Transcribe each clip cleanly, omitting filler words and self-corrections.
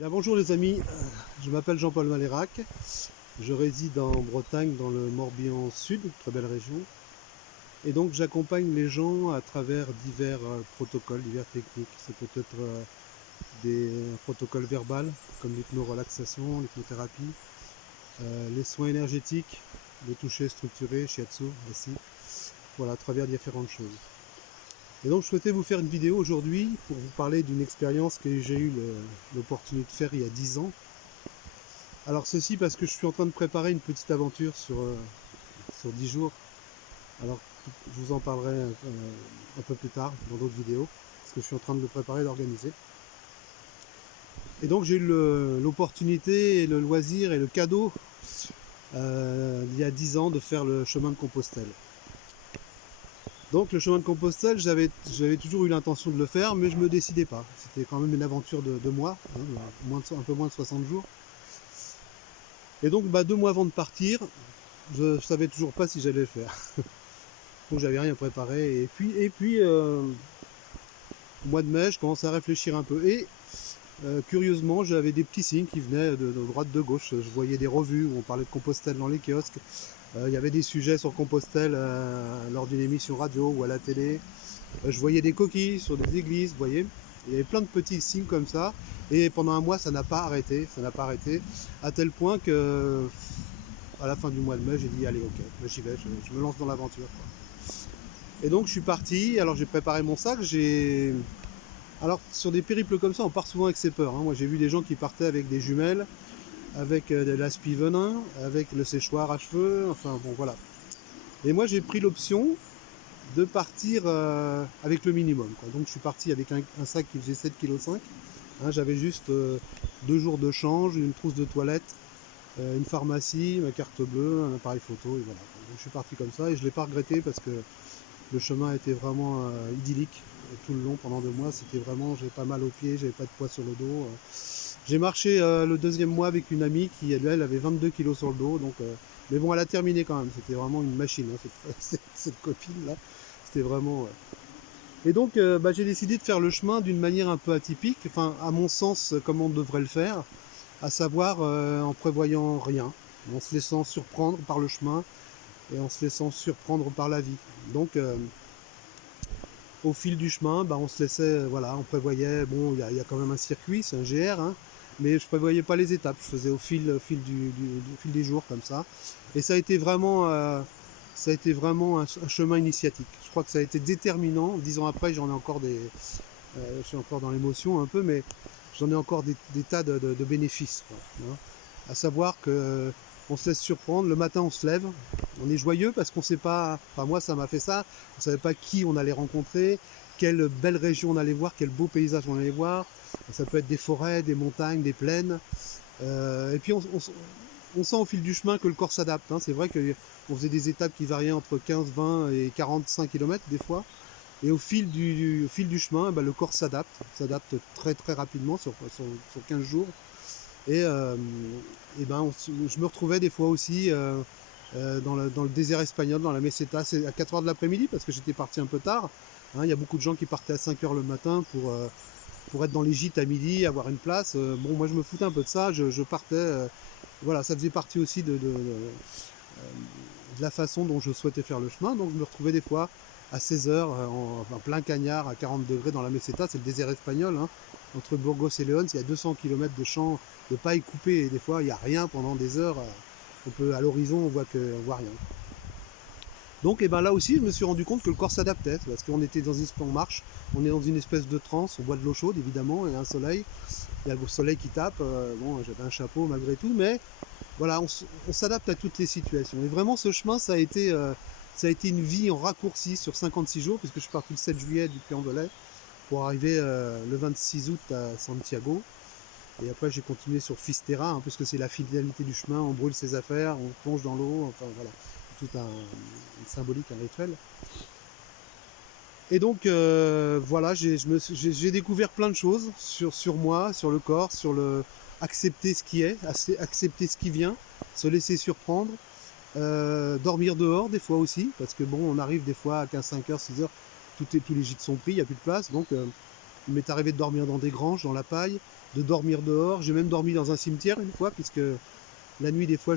Bien, bonjour les amis, je m'appelle Jean-Paul Malérac, je réside en Bretagne dans le Morbihan Sud, très belle région, et donc j'accompagne les gens à travers divers protocoles, divers techniques. C'est peut-être des protocoles verbales comme l'hypnorelaxation, l'hypnothérapie, les soins énergétiques, le toucher structuré, shiatsu, assis, voilà, à travers différentes choses. Et donc je souhaitais vous faire une vidéo aujourd'hui pour vous parler d'une expérience que j'ai eu l'opportunité de faire il y a 10 ans. Alors ceci parce que je suis en train de préparer une petite aventure sur 10 jours. Alors je vous en parlerai un peu plus tard dans d'autres vidéos, parce que je suis en train de le préparer et d'organiser. Et donc j'ai eu l'opportunité et le loisir et le cadeau il y a 10 ans de faire le chemin de Compostelle. Donc le chemin de Compostelle, j'avais toujours eu l'intention de le faire, mais je ne me décidais pas. C'était quand même une aventure de mois, hein, un peu moins de 60 jours. Et donc 2 mois avant de partir, je ne savais toujours pas si j'allais le faire. Donc j'avais rien préparé. Et puis au mois de mai, je commençais à réfléchir un peu. Et curieusement, j'avais des petits signes qui venaient de droite, de gauche. Je voyais des revues où on parlait de Compostelle dans les kiosques. Il y avait des sujets sur Compostelle lors d'une émission radio ou à la télé. Je voyais des coquilles sur des églises, vous voyez. Il y avait plein de petits signes comme ça. Et pendant un mois, ça n'a pas arrêté. Ça n'a pas arrêté. À tel point que, à la fin du mois de mai, j'ai dit, allez, ok, j'y vais, je me lance dans l'aventure. Et donc, je suis parti. Alors, j'ai préparé mon sac. Alors, sur des périples comme ça, on part souvent avec ses peurs, hein. Moi, j'ai vu des gens qui partaient avec des jumelles, avec de l'aspi venin, avec le séchoir à cheveux. Enfin, bon, voilà. Et moi, j'ai pris l'option de partir avec le minimum, quoi. Donc je suis parti avec un sac qui faisait 7,5 kg. Hein, j'avais juste 2 jours de change, une trousse de toilette, une pharmacie, ma carte bleue, un appareil photo, et voilà. Donc je suis parti comme ça et je ne l'ai pas regretté parce que le chemin était vraiment idyllique tout le long pendant 2 mois. C'était vraiment, j'avais pas mal aux pieds, j'avais pas de poids sur le dos. J'ai marché le deuxième mois avec une amie qui, elle, avait 22 kilos sur le dos. Donc, mais bon, elle a terminé quand même. C'était vraiment une machine, hein, cette copine-là. C'était vraiment... Et donc, j'ai décidé de faire le chemin d'une manière un peu atypique. Enfin, à mon sens, comme on devrait le faire. À savoir en prévoyant rien. En se laissant surprendre par le chemin et en se laissant surprendre par la vie. Donc, au fil du chemin, on se laissait, voilà, on prévoyait, bon, il y a quand même un circuit, c'est un GR, hein, mais je prévoyais pas les étapes, je faisais au fil des jours comme ça. Et ça a été vraiment un chemin initiatique. Je crois que ça a été déterminant. 10 ans après, j'en ai encore je suis encore dans l'émotion un peu, mais j'en ai encore des tas de bénéfices, quoi, hein. À savoir que on se laisse surprendre, le matin on se lève, on est joyeux parce qu'on sait pas, enfin moi ça m'a fait ça, on savait pas qui on allait rencontrer, quelle belle région on allait voir, quel beau paysage on allait voir. Ça peut être des forêts, des montagnes, des plaines. Et puis on sent au fil du chemin que le corps s'adapte, hein. C'est vrai qu'on faisait des étapes qui variaient entre 15, 20 et 45 km des fois. Et au fil du chemin, le corps s'adapte très très rapidement sur 15 jours. Et, je me retrouvais des fois aussi dans le désert espagnol, dans la Meseta, c'est à 4 h de l'après-midi parce que j'étais parti un peu tard. Hein, il y a beaucoup de gens qui partaient à 5 h le matin pour être dans les gîtes à midi, avoir une place. Bon, moi je me foutais un peu de ça, je partais. Voilà, ça faisait partie aussi de la façon dont je souhaitais faire le chemin. Donc je me retrouvais des fois à 16 h en plein cagnard à 40 degrés dans la Meseta, c'est le désert espagnol, hein. Entre Burgos et León, il y a 200 km de champs de paille coupée et des fois il n'y a rien pendant des heures. À l'horizon on voit rien. Donc là aussi je me suis rendu compte que le corps s'adaptait parce qu'on était on marche, on est dans une espèce de transe, on boit de l'eau chaude évidemment, il y a un soleil, il y a le soleil qui tape, bon j'avais un chapeau malgré tout, mais voilà, on s'adapte à toutes les situations. Et vraiment, ce chemin, ça a été une vie en raccourci sur 56 jours, puisque je suis parti le 7 juillet du Puy-en-Velay pour arriver le 26 août à Santiago. Et après, j'ai continué sur Fisterra, hein, puisque c'est la finalité du chemin. On brûle ses affaires, on plonge dans l'eau, enfin voilà, tout un symbolique, un rituel. Et donc, voilà, j'ai découvert plein de choses sur moi, sur le corps, accepter ce qui est, accepter ce qui vient, se laisser surprendre, dormir dehors des fois aussi, parce que bon, on arrive des fois à 15, 5 h, 6 h, tous les gîtes sont pris, il n'y a plus de place, donc il m'est arrivé de dormir dans des granges, dans la paille, de dormir dehors. J'ai même dormi dans un cimetière une fois, puisque la nuit, des fois,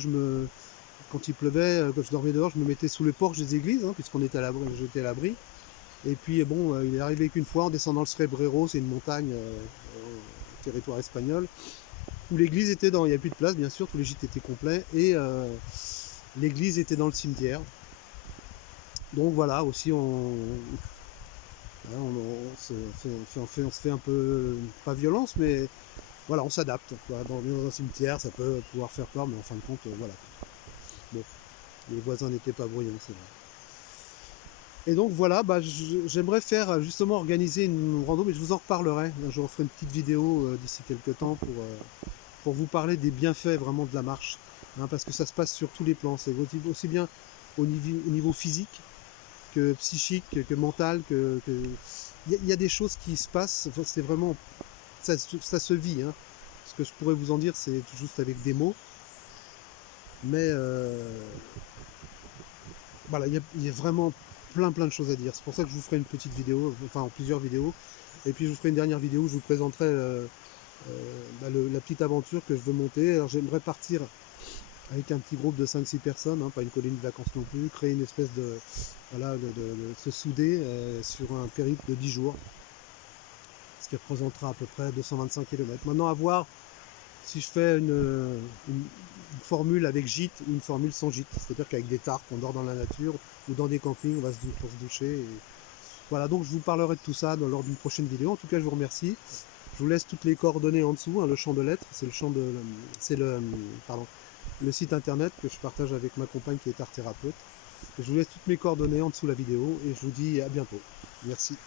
quand il pleuvait, quand je dormais dehors, je me mettais sous le porche des églises, hein, puisqu'on était à l'abri, j'étais à l'abri. Et puis bon, il est arrivé qu'une fois, en descendant le Cerebrero, c'est une montagne au territoire espagnol, où l'église était il n'y a plus de place, bien sûr, tous les gîtes étaient complets, et l'église était dans le cimetière. Donc voilà, aussi on se fait un peu, pas violence, mais voilà, on s'adapte. Dormir dans un cimetière, ça peut pouvoir faire peur, mais en fin de compte, voilà. Bon, les voisins n'étaient pas bruyants, c'est vrai. Et donc voilà, j'aimerais faire justement organiser une rando, mais je vous en reparlerai. Je referai une petite vidéo d'ici quelques temps pour vous parler des bienfaits vraiment de la marche. Hein, parce que ça se passe sur tous les plans. C'est aussi bien au niveau physique que psychique, que mental, il y a des choses qui se passent. C'est vraiment, ça se vit. Hein. Ce que je pourrais vous en dire, c'est juste avec des mots. Mais voilà, il y a vraiment plein de choses à dire. C'est pour ça que je vous ferai une petite vidéo, enfin en plusieurs vidéos. Et puis je vous ferai une dernière vidéo où je vous présenterai la petite aventure que je veux monter. Alors j'aimerais partir avec un petit groupe de 5-6 personnes, hein, pas une colonie de vacances non plus, créer une espèce de, voilà, de se souder sur un périple de 10 jours, ce qui représentera à peu près 225 km. Maintenant, à voir si je fais une formule avec gîte ou une formule sans gîte, c'est-à-dire qu'avec des tartes, on dort dans la nature, ou dans des campings, on va pour se doucher. Et voilà, donc je vous parlerai de tout ça lors d'une prochaine vidéo. En tout cas, je vous remercie. Je vous laisse toutes les coordonnées en dessous, hein, le champ de lettres, c'est le site internet que je partage avec ma compagne qui est art thérapeute. Je vous laisse toutes mes coordonnées en dessous de la vidéo et je vous dis à bientôt. Merci.